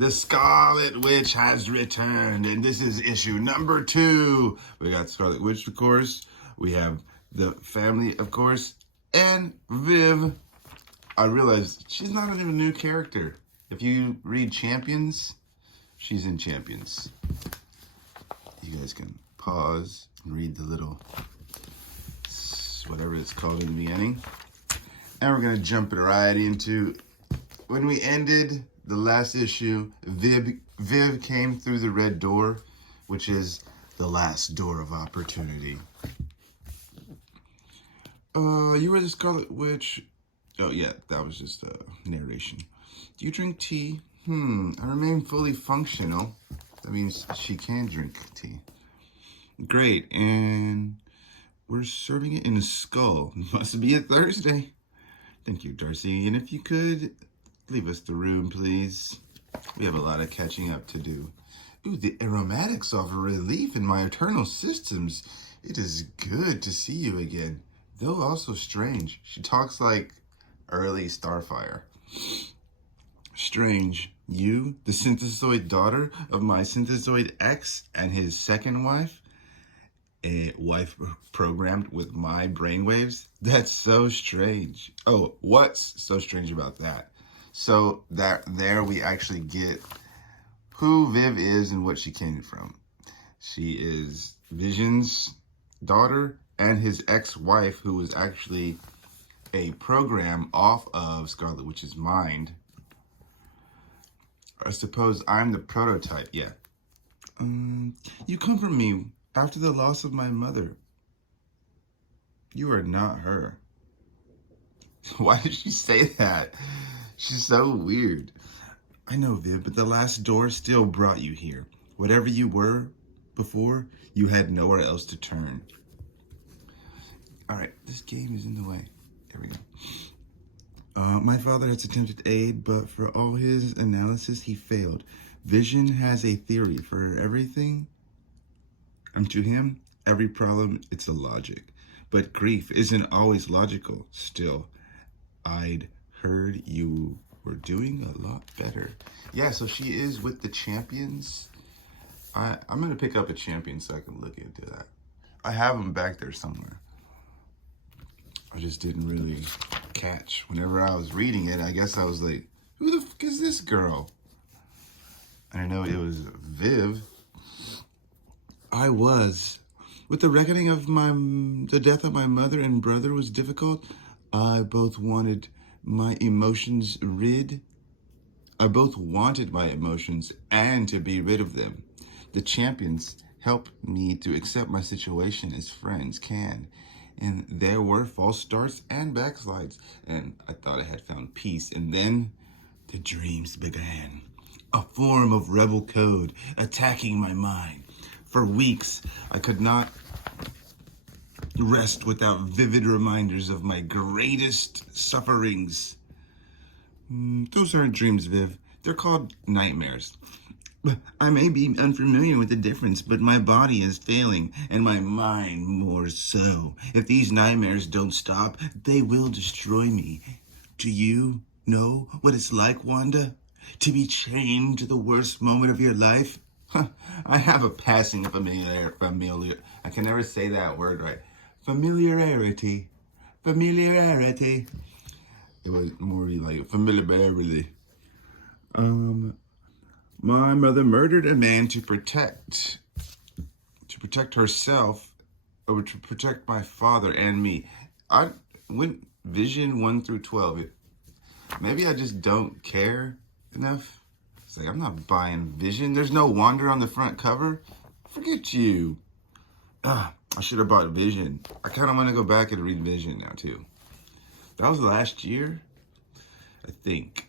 The Scarlet Witch has returned, and this is issue number 2. We got Scarlet Witch, of course. We have the family, of course, and Viv. I realized she's not even a new character. If you read Champions, she's in Champions. You guys can pause and read the little, whatever it's called in the beginning. And we're going to jump right into, when we ended the last issue, Viv came through the red door, which is the last door of opportunity. You were the Scarlet Witch. Oh yeah, that was just narration. Do you drink tea? I remain fully functional. That means she can drink tea. Great, and we're serving it in a skull. Must be a Thursday. Thank you, Darcy. And if you could, leave us the room, please. We have a lot of catching up to do. Ooh, the aromatics offer relief in my eternal systems. It is good to see you again, though also strange. She talks like early Starfire. Strange. You, the synthezoid daughter of my synthezoid ex and his second wife? A wife programmed with my brainwaves? That's so strange. Oh, what's so strange about that? So there we actually get who Viv is and what she came from. She is Vision's daughter and his ex-wife, who was actually a program off of Scarlet Witch's mind. I suppose I'm the prototype, yeah. You comfort me after the loss of my mother. You are not her. Why did she say that? She's so weird. I know, Viv, but the last door still brought you here. Whatever you were before, you had nowhere else to turn. All right, this game is in the way. There we go. My father has attempted aid, but for all his analysis, he failed. Vision has a theory for everything. And to him, every problem, it's a logic. But grief isn't always logical. Still, I'd heard you were doing a lot better. Yeah, so she is with the Champions. I'm going to pick up a Champion so I can look into that. I have them back there somewhere. I just didn't really catch. Whenever I was reading it, I guess I was like, who the fuck is this girl? And I know it was Viv. I was. With the reckoning of the death of my mother and brother was difficult, I both wanted my emotions and to be rid of them. The Champions helped me to accept my situation as friends can. And there were false starts and backslides. And I thought I had found peace. And then the dreams began. A form of rebel code attacking my mind. For weeks, I could not rest without vivid reminders of my greatest sufferings. Those aren't dreams, Viv. They're called nightmares. I may be unfamiliar with the difference, but my body is failing, and my mind more so. If these nightmares don't stop, they will destroy me. Do you know what it's like, Wanda? To be chained to the worst moment of your life? I have a passing familiar. I can never say that word right. Familiarity. It was more like familiarity. My mother murdered a man to protect herself, or to protect my father and me. I went Vision 1 through 12. Maybe I just don't care enough. It's like, I'm not buying Vision. There's no Wanda on the front cover. Forget you. I should have bought Vision. I kind of want to go back and read Vision now, too. That was last year, I think.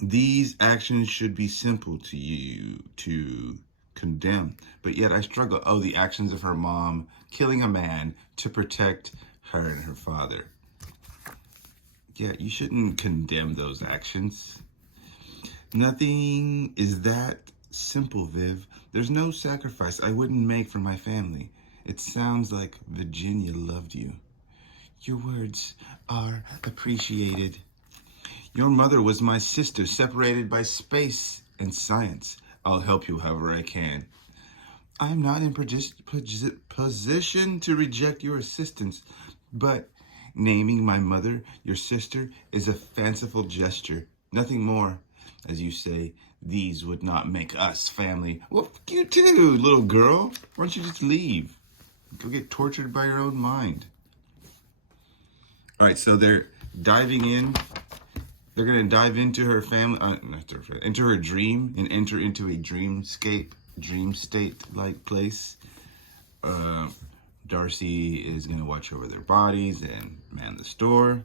These actions should be simple to you to condemn, but yet I struggle. Oh, the actions of her mom killing a man to protect her and her father. Yeah, you shouldn't condemn those actions. Nothing is that simple, Viv. There's no sacrifice I wouldn't make for my family. It sounds like Virginia loved you. Your words are appreciated. Your mother was my sister, separated by space and science. I'll help you however I can. I'm not in position to reject your assistance, but naming my mother your sister is a fanciful gesture, nothing more. As you say, these would not make us family. Well, fuck you too, little girl. Why don't you just leave? Go get tortured by your own mind. All right, so they're diving in. They're going to dive into her family, into her dream, and enter into a dreamscape, dream state-like place. Darcy is going to watch over their bodies and man the store.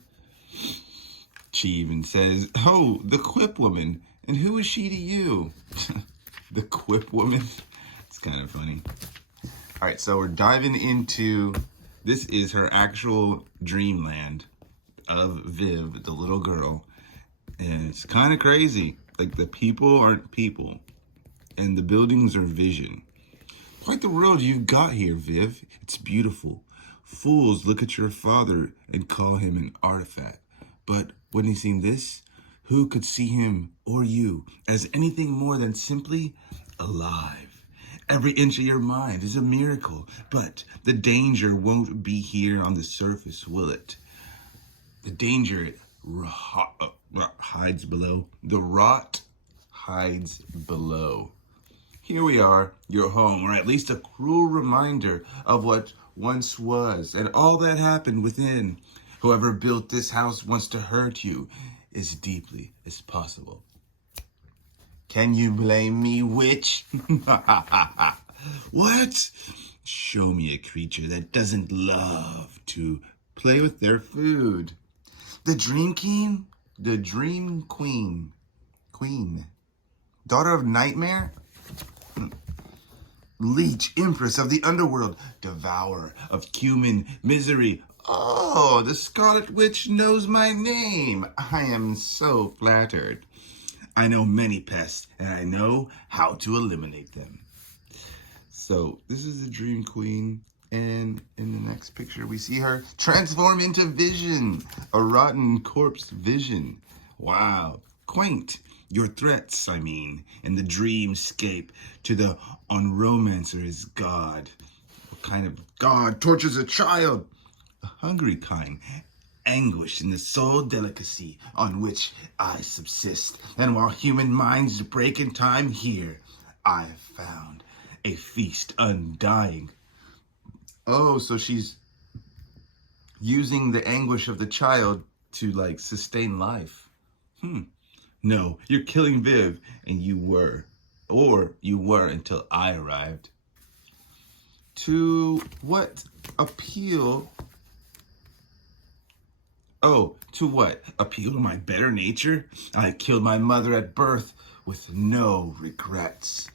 She even says, "Oh, the Quip woman. And who is she to you?" The Quip woman. It's kind of funny. All right, so we're diving into, this is her actual dreamland of Viv, the little girl. And it's kind of crazy. Like, the people aren't people, and the buildings are vision. Quite the world you've got here, Viv. It's beautiful. Fools look at your father and call him an artifact. But when he's seen this, who could see him or you as anything more than simply alive? Every inch of your mind is a miracle, but the danger won't be here on the surface, will it? The danger hides below. The rot hides below. Here we are, your home, or at least a cruel reminder of what once was and all that happened within. Whoever built this house wants to hurt you as deeply as possible. Can you blame me, witch? What? Show me a creature that doesn't love to play with their food. The Dream King? The Dream Queen. Daughter of Nightmare? Leech, Empress of the Underworld, Devourer of human misery. Oh, the Scarlet Witch knows my name. I am so flattered. I know many pests, and I know how to eliminate them. So, this is the Dream Queen, and in the next picture, we see her transform into Vision, a rotten corpse Vision. Wow, quaint. Your threats, I mean, in the dreamscape to the unromancer is God. What kind of God tortures a child? A hungry kind, anguished in the sole delicacy on which I subsist. And while human minds break in time here, I have found a feast undying. Oh, so she's using the anguish of the child to, like, sustain life. No, you're killing Viv, and you were. Or you were until I arrived. To what appeal? Oh, to what? Appeal to my better nature? I killed my mother at birth with no regrets.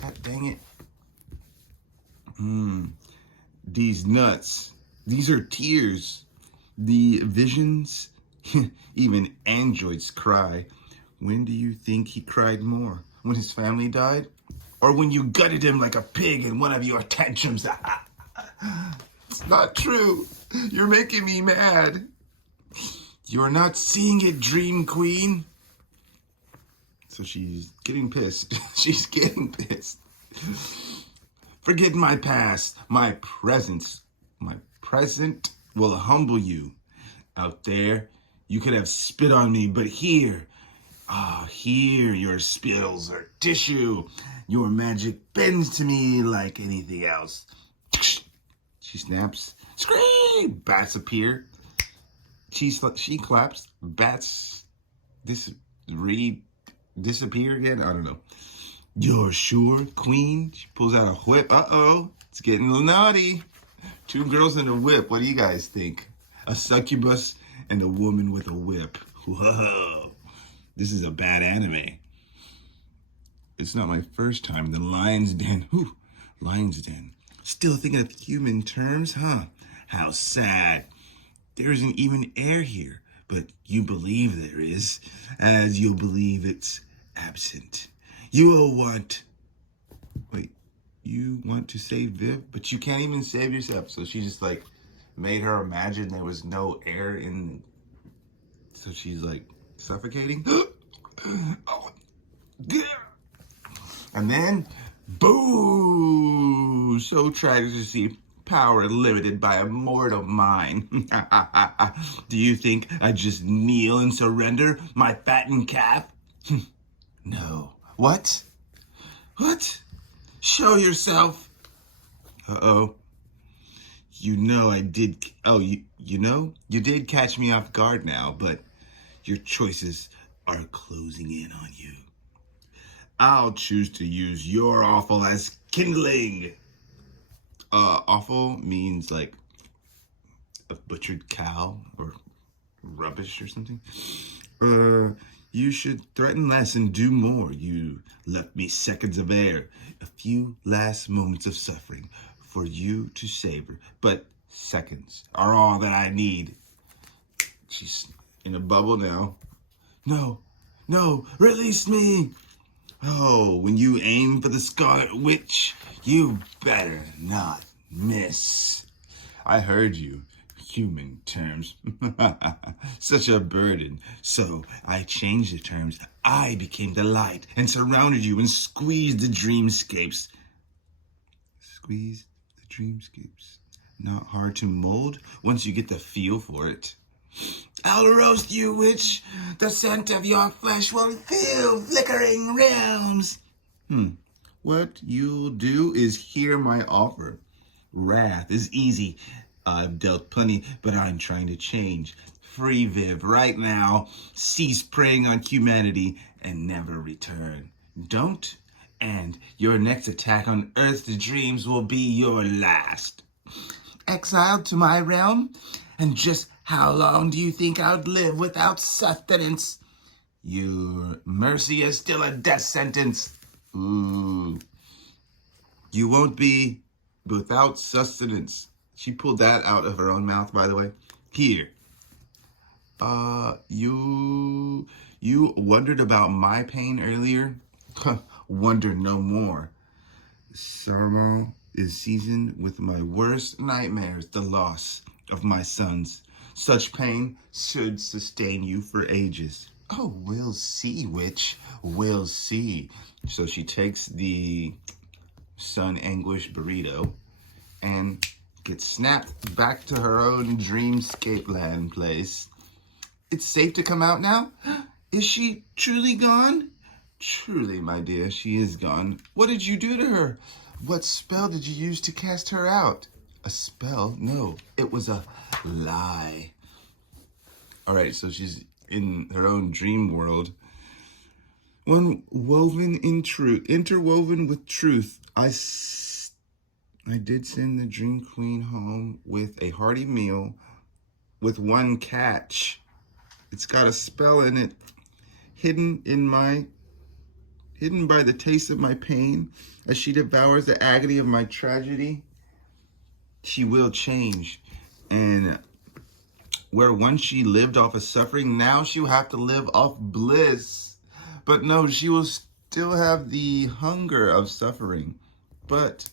God dang it. These nuts. These are tears. The visions. Even androids cry. When do you think he cried more? When his family died? Or when you gutted him like a pig in one of your tantrums? It's not true. You're making me mad. You're not seeing it, Dream Queen. So she's getting pissed. She's getting pissed. Forget my past. My present will humble you. Out there, you could have spit on me, but here, here your spills are tissue. Your magic bends to me like anything else. She snaps. Scream! Bats appear. She claps. Bats disappear again. I don't know. You're sure, Queen? She pulls out a whip. Uh-oh. It's getting a little naughty. Two girls in a whip. What do you guys think? A succubus and a woman with a whip. Whoa. This is a bad anime. It's not my first time. The Lion's Den. Whew. Lion's Den. Still thinking of human terms, huh? How sad. There isn't even air here, but you believe there is, as you'll believe it's absent. You want to save Viv, but you can't even save yourself. So she just, like, made her imagine there was no air in. So she's like, suffocating. And then, boo! So tragic to see power limited by a mortal mind. Do you think I just kneel and surrender my fattened calf? No. What? What? Show yourself. Uh-oh. You know I did. Oh, you know? You did catch me off guard now, but your choices are closing in on you. I'll choose to use your offal as kindling. Offal means like a butchered cow or rubbish or something. You should threaten less and do more. You left me seconds of air, a few last moments of suffering for you to savor. But seconds are all that I need. She's in a bubble now. No, release me. Oh, when you aim for the Scarlet Witch, you better not miss. I heard you. Human terms. Such a burden. So I changed the terms. I became the light and surrounded you and squeezed the dreamscapes. Squeeze the dreamscapes. Not hard to mold once you get the feel for it. I'll roast you, witch. The scent of your flesh will fill flickering realms. What you'll do is hear my offer. Wrath is easy. I've dealt plenty, but I'm trying to change. Free Viv right now. Cease preying on humanity and never return. Don't, and your next attack on Earth's dreams will be your last. Exiled to my realm? And just how long do you think I'd live without sustenance? Your mercy is still a death sentence. Ooh. You won't be without sustenance. She pulled that out of her own mouth, by the way. Here. You wondered about my pain earlier? Wonder no more. Summer is seasoned with my worst nightmares, the loss of my sons. Such pain should sustain you for ages. Oh, we'll see, witch. We'll see. So she takes the sun anguish burrito and gets snapped back to her own dreamscape land place. It's safe to come out now? Is she truly gone? Truly, my dear, she is gone. What did you do to her? What spell did you use to cast her out? A spell? No, it was a lie. All right, so she's in her own dream world. One woven in truth, interwoven with truth, I did send the Dream Queen home with a hearty meal with one catch. It's got a spell in it, hidden by the taste of my pain. As she devours the agony of my tragedy, she will change. And where once she lived off of suffering, now she will have to live off bliss. But no, she will still have the hunger of suffering. But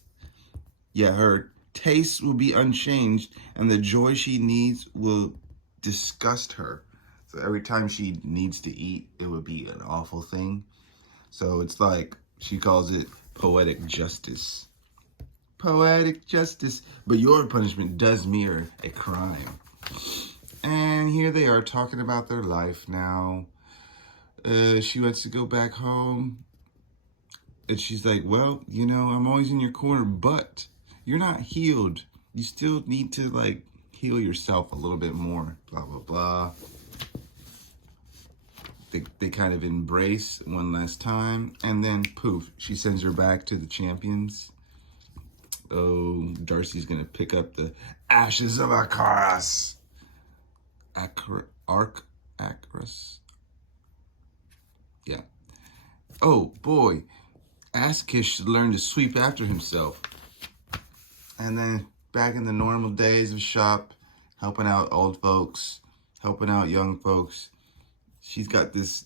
yeah, her taste will be unchanged, and the joy she needs will disgust her. So every time she needs to eat, it would be an awful thing. So it's like, she calls it poetic justice. Poetic justice. But your punishment does mirror a crime. And here they are talking about their life now. She wants to go back home. And she's like, well, you know, I'm always in your corner, but you're not healed. You still need to, like, heal yourself a little bit more. Blah, blah, blah. They kind of embrace one last time. And then, poof, she sends her back to the champions. Oh, Darcy's going to pick up the ashes of Akaras. Akaras? Yeah. Oh, boy. Askish should learn to sweep after himself. And then back in the normal days of shop, helping out old folks, helping out young folks. She's got this,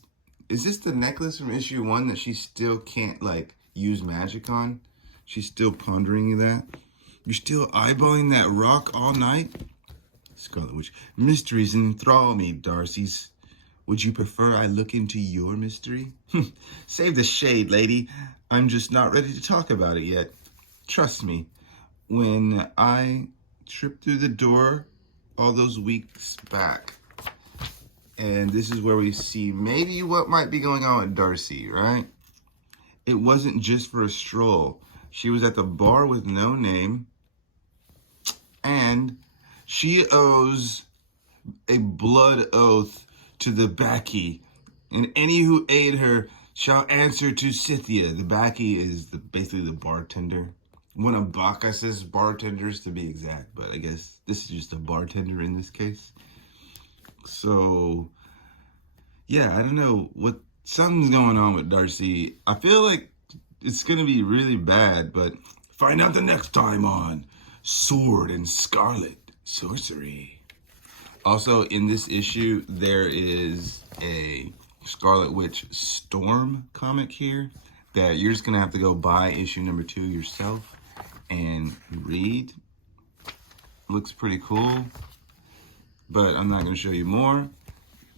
is this the necklace from issue 1 that she still can't, like, use magic on? She's still pondering that. You're still eyeballing that rock all night? Scarlet Witch, mysteries enthrall me, Darcy's. Would you prefer I look into your mystery? Save the shade, lady. I'm just not ready to talk about it yet. Trust me, when I tripped through the door all those weeks back, and this is where we see maybe what might be going on with Darcy, right? It wasn't just for a stroll. She was at the bar with no name, and she owes a blood oath to the Bacchae, and any who aid her shall answer to Scythia. The Bacchae is basically the bartender. One of Bacchus's bartenders, to be exact, but I guess this is just a bartender in this case. So, yeah, I don't know what something's going on with Darcy. I feel like it's gonna be really bad, but find out the next time on Sword and Scarlet Sorcery. Also, in this issue, there is a Scarlet Witch Storm comic here that you're just gonna have to go buy issue number 2 yourself and read. Looks pretty cool, but I'm not gonna show you more.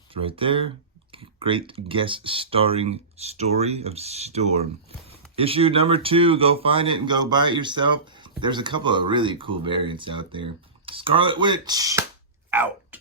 It's right there. Great guest starring story of Storm. Issue number 2, go find it and go buy it yourself. There's a couple of really cool variants out there. Scarlet Witch, out.